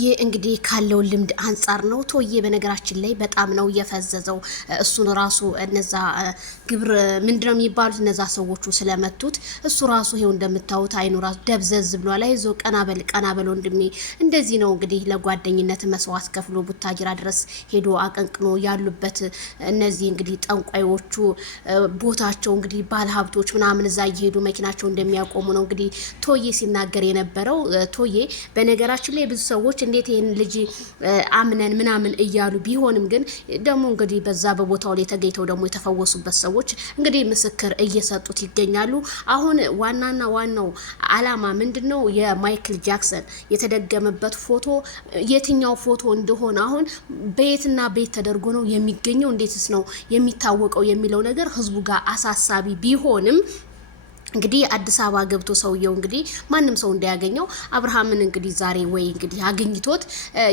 ይህ እንግዲህ ካለው ልምድ አንጻር ነው። ቶዬ በነገራችን ላይ በጣም ነው የፈዘዘው። እሱን ራሱ እነዛ ግብር ምንድነው የሚባሉት እነዛ ሰዎቹ ስለመቱት እሱ ራሱ ይሄው እንደምታዩት አይኑ ራሱ ደብዘዝ ብሏል። አይዞ ቀናበል ወንድሜ፣ እንደዚህ ነው እንግዲህ ለጓደኝነት መስዋዕት ከፍሎ ቡታጅራ ድረስ ሄዶ አቀንቅኖ ያሉበት እነዚህ እንግዲህ ጠንቋዮቹ ቦታቸው እንግዲህ ባለሀብቶች ምናምን እዛ እየሄዱ መኪናቸው እንደሚያቆሙ ነው እንግዲህ ቶዬ ሲናገር የነበረው። ቶዬ በነገራችን ላይ ብዙ ሰዎች እንዴት ይሄን ልጅ አምነን ምናምን እያሉ ቢሆንም ግን ደግሞ እንግዲህ በዛ በቦታው ላይ ተገኝተው ደግሞ የተፈወሱበት ሰዎች እንግዲህ ምስክር እየሰጡት ይገኛሉ። አሁን ዋናው አላማ ምንድነው? የማይክል ጃክሰን የተደገመበት ፎቶ የትኛው ፎቶ እንደሆነ አሁን በየትና በየት ተደርጎ ነው የሚገኘው፣ እንዴትስ ነው የሚታወቀው የሚለው ነገር ህዝቡ ጋር አሳሳቢ ቢሆንም እንግዲህ አዲስ አበባ ገብቶ ሰውየው እንግዲህ ማንም ሰው እንዳያገኘው አብርሃምን እንግዲህ ዛሬ ወይ እንግዲህ አግኝቶት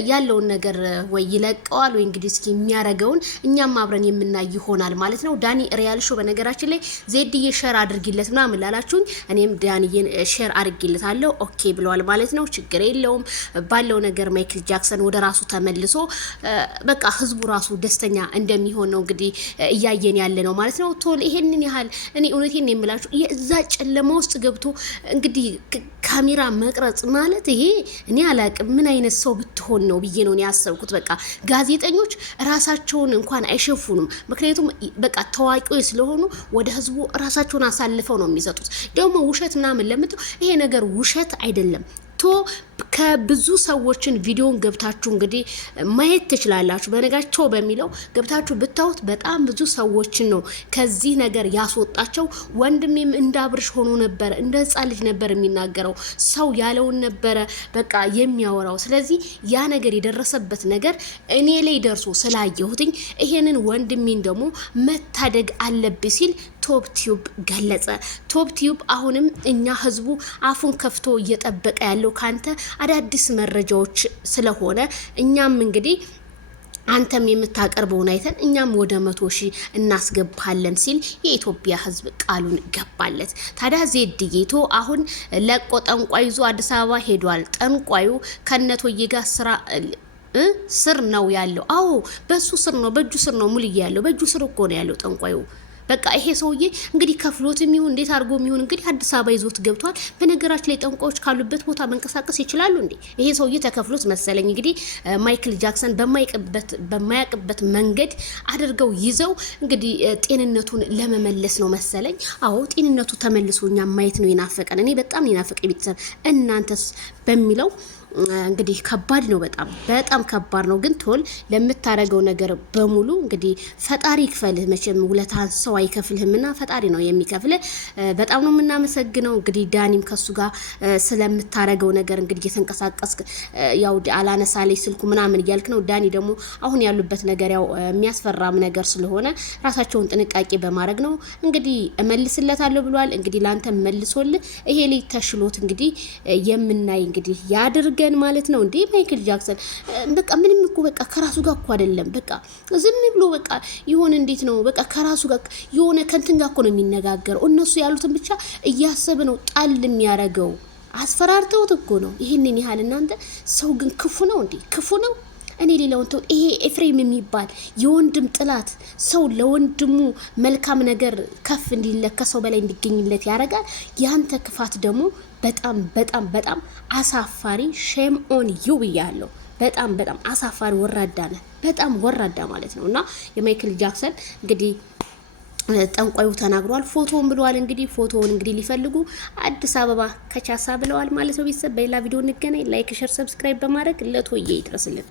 ያለውን ነገር ወይ ይለቀዋል ወይ እንግዲህ እስኪ የሚያረገውን እኛም አብረን የምናይ ይሆናል ማለት ነው። ዳኒ ሪያል ሾው በነገራችን ላይ ዜድዬ ሼር አድርጊለት ምናምን ላላችሁኝ እኔም ዳኒዬን ሼር አድርጊለታለሁ ኦኬ ብለዋል ማለት ነው። ችግር የለውም ባለው ነገር ማይክል ጃክሰን ወደ ራሱ ተመልሶ በቃ ህዝቡ ራሱ ደስተኛ እንደሚሆን ነው እንግዲህ እያየን ያለ ነው ማለት ነው። ቶል ይሄንን ያህል እኔ እውነቴን የምላችሁ የዛ ጨለማ ውስጥ ገብቶ እንግዲህ ካሜራ መቅረጽ ማለት ይሄ እኔ አላቅም ምን አይነት ሰው ብትሆን ነው ብዬ ነው ያሰብኩት። በቃ ጋዜጠኞች ራሳቸውን እንኳን አይሸፉንም፣ ምክንያቱም በቃ ታዋቂዎች ስለሆኑ ወደ ህዝቡ ራሳቸውን አሳልፈው ነው የሚሰጡት። ደግሞ ውሸት ምናምን ለምትው ይሄ ነገር ውሸት አይደለም። ከብዙ ሰዎችን ቪዲዮን ገብታችሁ እንግዲህ ማየት ትችላላችሁ። በነጋቸው በሚለው ገብታችሁ ብታዩት በጣም ብዙ ሰዎችን ነው ከዚህ ነገር ያስወጣቸው። ወንድሜም እንዳብርሽ ሆኖ ነበር፣ እንደ ህፃን ልጅ ነበር የሚናገረው፣ ሰው ያለውን ነበረ በቃ የሚያወራው። ስለዚህ ያ ነገር የደረሰበት ነገር እኔ ላይ ደርሶ ስላየሁትኝ ይሄንን ወንድሜን ደግሞ መታደግ አለብኝ ሲል ቶፕ ቲዩብ ገለጸ። ቶፕ ቲዩብ አሁንም እኛ ህዝቡ አፉን ከፍቶ እየጠበቀ ያለው ካንተ አዳዲስ መረጃዎች ስለሆነ እኛም እንግዲህ አንተም የምታቀርበውን አይተን እኛም ወደ 100,000 እናስገባለን ሲል የኢትዮጵያ ህዝብ ቃሉን ገባለት። ታዲያ ዜድዬቶ አሁን ለቆ ጠንቋይ ይዞ አዲስ አበባ ሄዷል። ጠንቋዩ ከነቶዬ ጋር ስር ነው ያለው። አዎ በሱ ስር ነው፣ በእጁ ስር ነው ሙልዬ ያለው። በእጁ ስር እኮ ነው ያለው ጠንቋዩ። በቃ ይሄ ሰውዬ እንግዲህ ከፍሎት የሚሆን እንዴት አድርጎ የሚሆን እንግዲህ አዲስ አበባ ይዞት ገብቷል። በነገራችን ላይ ጠንቋዮች ካሉበት ቦታ መንቀሳቀስ ይችላሉ እንዴ? ይሄ ሰውዬ ተከፍሎት መሰለኝ እንግዲህ ማይክል ጃክሰን በማያቅበት መንገድ አድርገው ይዘው እንግዲህ ጤንነቱን ለመመለስ ነው መሰለኝ። አዎ ጤንነቱ ተመልሶ እኛ ማየት ነው የናፈቀን። እኔ በጣም የናፈቀኝ ቤተሰብ እናንተስ በሚለው እንግዲህ ከባድ ነው፣ በጣም ከባድ ነው። ግን ቶል ለምታረገው ነገር በሙሉ እንግዲህ ፈጣሪ ይክፈልህ። መቼም ውለታን ሰው አይከፍልህምና ፈጣሪ ነው የሚከፍልህ። በጣም ነው የምናመሰግነው። እንግዲህ ዳኒም ከሱ ጋር ስለምታረገው ነገር እንግዲህ እየተንቀሳቀስክ ያው አላነሳለኝ ስልኩ ምናምን እያልክ ነው። ዳኒ ደግሞ አሁን ያሉበት ነገር ያው የሚያስፈራም ነገር ስለሆነ ራሳቸውን ጥንቃቄ በማድረግ ነው እንግዲህ እመልስለታለሁ ብሏል። እንግዲህ ላንተ መልሶልህ ይሄ ልጅ ተሽሎት እንግዲህ የምናይ እንግዲህ ያድርገን ማለት ነው። እንዴ ማይክል ጃክሰን በቃ ምንም እኮ በቃ ከራሱ ጋር እኮ አይደለም፣ በቃ ዝም ብሎ በቃ ይሆን እንዴት ነው በቃ ከራሱ ጋር የሆነ ከንትን ጋር እኮ ነው የሚነጋገረው። እነሱ ያሉትን ብቻ እያሰበ ነው ጣል የሚያረገው። አስፈራርተውት እኮ ነው ይሄንን ያህል። እናንተ ሰው ግን ክፉ ነው እንዴ? ክፉ ነው። እኔ ሌላውን ተው። ይሄ ኤፍሬም የሚባል የወንድም ጥላት ሰው ለወንድሙ መልካም ነገር ከፍ እንዲለከ ከሰው በላይ እንዲገኝለት ያደርጋል። ያንተ ክፋት ደግሞ በጣም አሳፋሪ ሼም ኦን ዩ ብያለሁ። በጣም አሳፋሪ ወራዳ ነህ፣ በጣም ወራዳ ማለት ነው። እና የማይክል ጃክሰን እንግዲህ ጠንቋዩ ተናግሯል። ፎቶውን ብለዋል። እንግዲህ ፎቶውን እንግዲህ ሊፈልጉ አዲስ አበባ ከቻሳ ብለዋል ማለት ነው። ቤተሰብ በሌላ ቪዲዮ እንገናኝ። ላይክ፣ ሼር፣ ሰብስክራይብ በማድረግ ለቶዬ ይድረስልን።